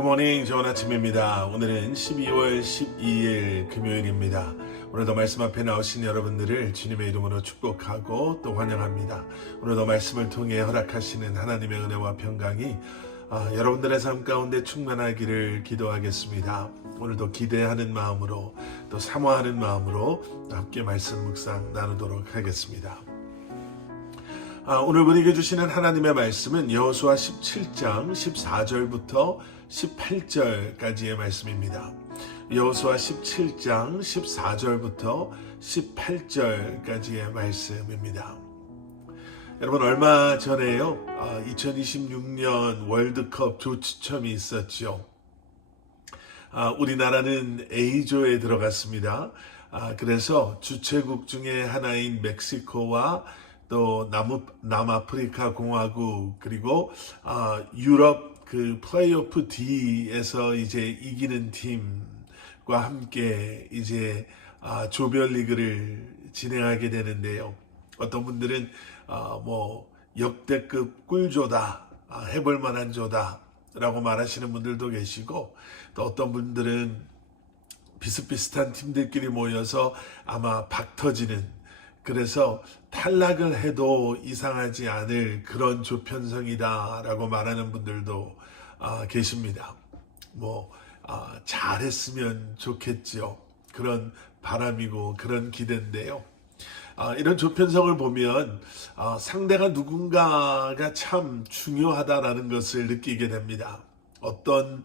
굿모닝, 좋은 아침입니다. 오늘은 12월 12일 금요일입니다. 오늘도 말씀 앞에 나오신 여러분들을 주님의 이름으로 축복하고 또 환영합니다. 오늘도 말씀을 통해 허락하시는 하나님의 은혜와 평강이 여러분들의 삶 가운데 충만하기를 기도하겠습니다. 오늘도 기대하는 마음으로 또 사모하는 마음으로 함께 말씀 묵상 나누도록 하겠습니다. 오늘 우리에게 주시는 하나님의 말씀은 여호수아 17장 14절부터 18절까지의 말씀입니다. 여호수아 17장 14절부터 18절까지의 말씀입니다. 여러분, 얼마 전에요 2026년 월드컵 조추첨이 있었죠. 우리나라는 A조에 들어갔습니다. 그래서 주최국 중에 하나인 멕시코와 또 남아프리카 공화국 그리고 유럽 그 플레이오프 D에서 이제 이기는 팀과 함께 이제 조별리그를 진행하게 되는데요. 어떤 분들은 뭐 역대급 꿀조다, 해볼 만한 조다라고 말하시는 분들도 계시고, 또 어떤 분들은 비슷비슷한 팀들끼리 모여서 아마 박 터지는, 그래서 탈락을 해도 이상하지 않을 그런 조편성이다라고 말하는 분들도 계십니다. 잘했으면 좋겠죠. 그런 바람이고 그런 기대인데요. 이런 조편성을 보면 상대가 누군가가 참 중요하다라는 것을 느끼게 됩니다. 어떤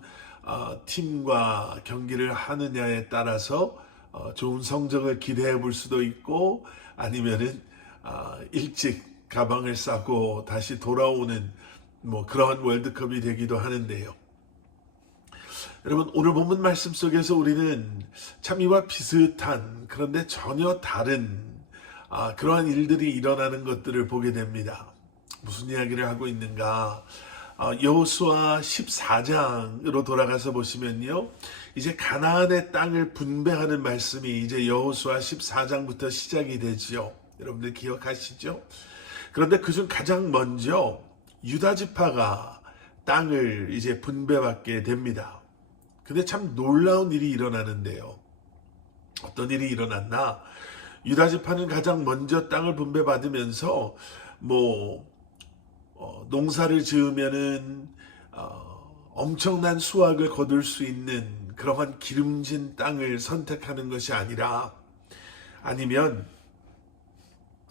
팀과 경기를 하느냐에 따라서 좋은 성적을 기대해 볼 수도 있고, 아니면은 일찍 가방을 싸고 다시 돌아오는 그런 월드컵이 되기도 하는데요. 여러분, 오늘 본문 말씀 속에서 우리는 참 이와 비슷한, 그런데 전혀 다른 그러한 일들이 일어나는 것들을 보게 됩니다. 무슨 이야기를 하고 있는가? 여호수아 14장으로 돌아가서 보시면요, 이제 가나안의 땅을 분배하는 말씀이 이제 여호수아 14장부터 시작이 되죠. 여러분들 기억하시죠? 그런데 그중 가장 먼저 유다 지파가 땅을 이제 분배받게 됩니다. 근데 참 놀라운 일이 일어나는데요. 어떤 일이 일어났나? 유다 지파는 가장 먼저 땅을 분배받으면서 농사를 지으면은 엄청난 수확을 거둘 수 있는 그러한 기름진 땅을 선택하는 것이 아니라, 아니면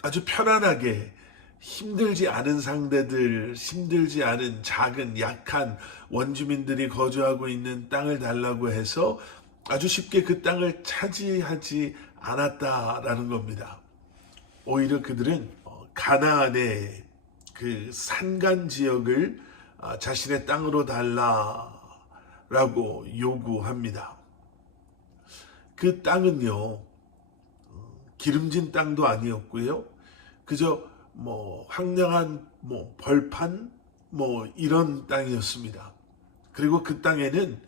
아주 편안하게 힘들지 않은 상대들, 힘들지 않은 작은 약한 원주민들이 거주하고 있는 땅을 달라고 해서 아주 쉽게 그 땅을 차지하지 않았다라는 겁니다. 오히려 그들은 가나안의 그 산간 지역을 자신의 땅으로 달라라고 요구합니다. 그 땅은요, 기름진 땅도 아니었고요, 그저 황량한 벌판 이런 땅이었습니다. 그리고 그 땅에는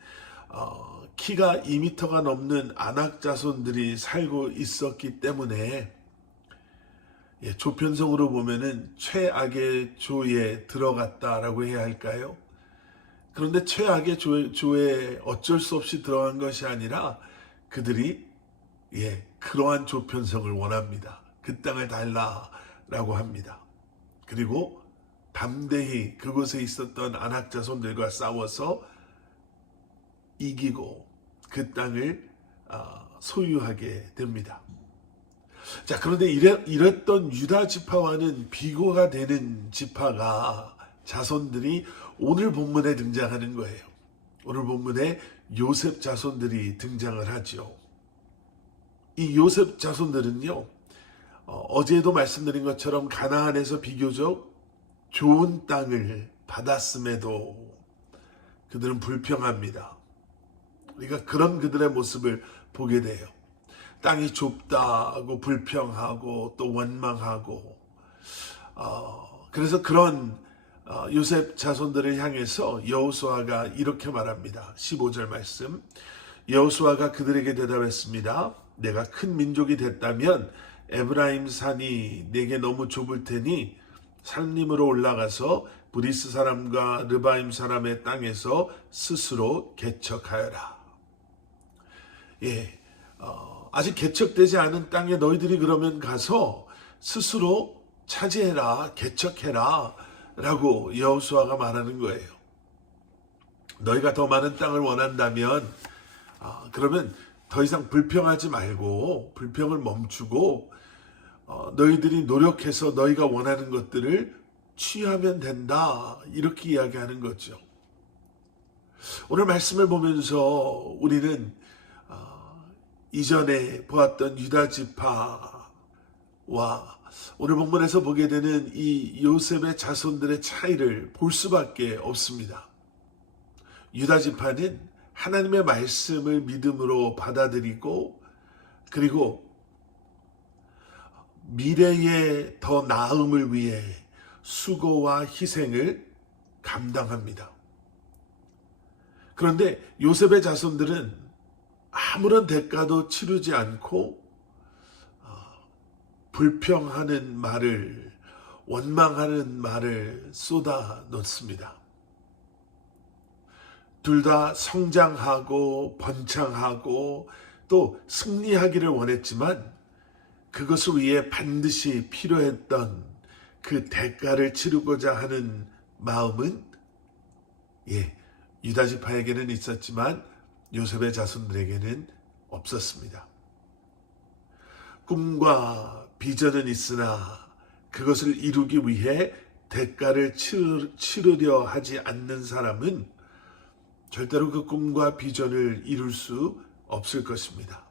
키가 2m가 넘는 아낙 자손들이 살고 있었기 때문에 조편성으로 보면은 최악의 조에 들어갔다라고 해야 할까요? 그런데 최악의 조에 어쩔 수 없이 들어간 것이 아니라 그들이 그러한 조편성을 원합니다. 그 땅을 달라라고 합니다. 그리고 담대히 그곳에 있었던 아낙 자손들과 싸워서 이기고 그 땅을 소유하게 됩니다. 자, 그런데 이랬던 유다 지파와는 비교가 되는 지파가, 자손들이 오늘 본문에 등장하는 거예요. 오늘 본문에 요셉 자손들이 등장을 하죠. 이 요셉 자손들은요, 어제도 말씀드린 것처럼 가나안에서 비교적 좋은 땅을 받았음에도 그들은 불평합니다. 우리가 그런 그들의 모습을 보게 돼요. 땅이 좁다고 불평하고 또 원망하고, 그래서 그런 요셉 자손들을 향해서 여호수아가 이렇게 말합니다. 15절 말씀. 여호수아가 그들에게 대답했습니다. 내가 큰 민족이 됐다면 에브라임 산이 내게 너무 좁을 테니 산림으로 올라가서 브리스 사람과 르바임 사람의 땅에서 스스로 개척하여라. 예, 아직 개척되지 않은 땅에 너희들이 그러면 가서 스스로 차지해라, 개척해라 라고 여호수아가 말하는 거예요. 너희가 더 많은 땅을 원한다면 그러면 더 이상 불평하지 말고 불평을 멈추고 너희들이 노력해서 너희가 원하는 것들을 취하면 된다, 이렇게 이야기하는 거죠. 오늘 말씀을 보면서 우리는 이전에 보았던 유다 지파와 오늘 본문에서 보게 되는 이 요셉의 자손들의 차이를 볼 수밖에 없습니다. 유다 지파는 하나님의 말씀을 믿음으로 받아들이고 그리고 미래의 더 나음을 위해 수고와 희생을 감당합니다. 그런데 요셉의 자손들은 아무런 대가도 치르지 않고 불평하는 말을, 원망하는 말을 쏟아 놓습니다. 둘 다 성장하고 번창하고 또 승리하기를 원했지만 그것을 위해 반드시 필요했던 그 대가를 치르고자 하는 마음은 유다 지파에게는 있었지만 요셉의 자손들에게는 없었습니다. 꿈과 비전은 있으나 그것을 이루기 위해 대가를 치르려 하지 않는 사람은 절대로 그 꿈과 비전을 이룰 수 없을 것입니다.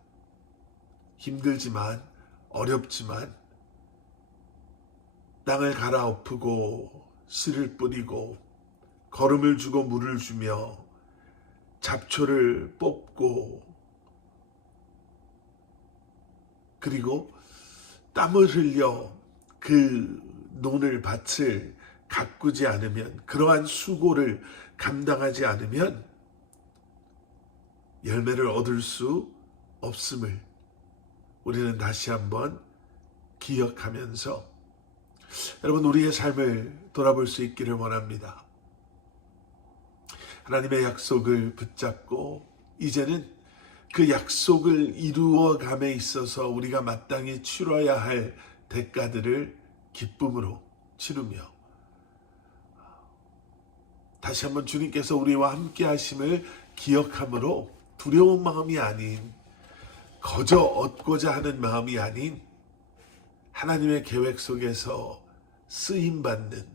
힘들지만 어렵지만 땅을 갈아엎고 씨를 뿌리고 거름을 주고 물을 주며 잡초를 뽑고 그리고 땀을 흘려 그 논을 밭을 가꾸지 않으면, 그러한 수고를 감당하지 않으면 열매를 얻을 수 없음을 우리는 다시 한번 기억하면서 여러분, 우리의 삶을 돌아볼 수 있기를 원합니다. 하나님의 약속을 붙잡고 이제는 그 약속을 이루어감에 있어서 우리가 마땅히 치러야 할 대가들을 기쁨으로 치르며 다시 한번 주님께서 우리와 함께 하심을 기억함으로 두려운 마음이 아닌, 거저 얻고자 하는 마음이 아닌 하나님의 계획 속에서 쓰임받는,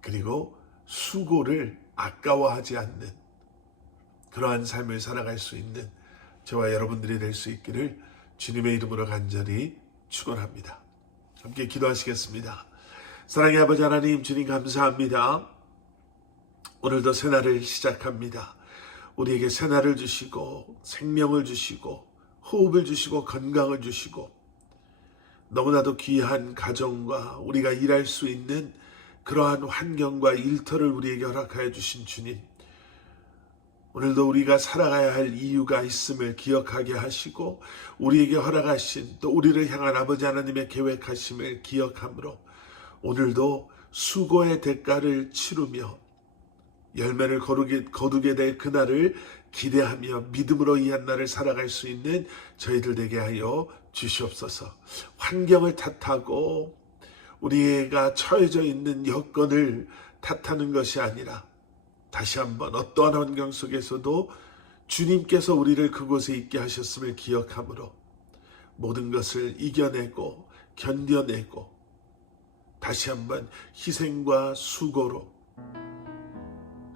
그리고 수고를 아까워하지 않는 그러한 삶을 살아갈 수 있는 저와 여러분들이 될 수 있기를 주님의 이름으로 간절히 축원합니다. 함께 기도하시겠습니다. 사랑의 아버지 하나님, 주님 감사합니다. 오늘도 새날을 시작합니다. 우리에게 새날을 주시고 생명을 주시고 호흡을 주시고 건강을 주시고 너무나도 귀한 가정과 우리가 일할 수 있는 그러한 환경과 일터를 우리에게 허락하여 주신 주님, 오늘도 우리가 살아가야 할 이유가 있음을 기억하게 하시고 우리에게 허락하신 또 우리를 향한 아버지 하나님의 계획하심을 기억함으로 오늘도 수고의 대가를 치르며 열매를 거두게 될 그날을 기대하며 믿음으로 이 한날을 살아갈 수 있는 저희들 되게 하여 주시옵소서. 환경을 탓하고 우리가 처해져 있는 여건을 탓하는 것이 아니라 다시 한번 어떠한 환경 속에서도 주님께서 우리를 그곳에 있게 하셨음을 기억함으로 모든 것을 이겨내고 견뎌내고 다시 한번 희생과 수고로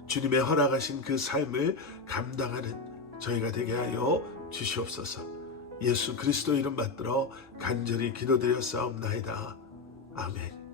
주님의 허락하신 그 삶을 감당하는 저희가 되게 하여 주시옵소서. 예수 그리스도 이름 받들어 간절히 기도드렸사옵나이다. 아멘.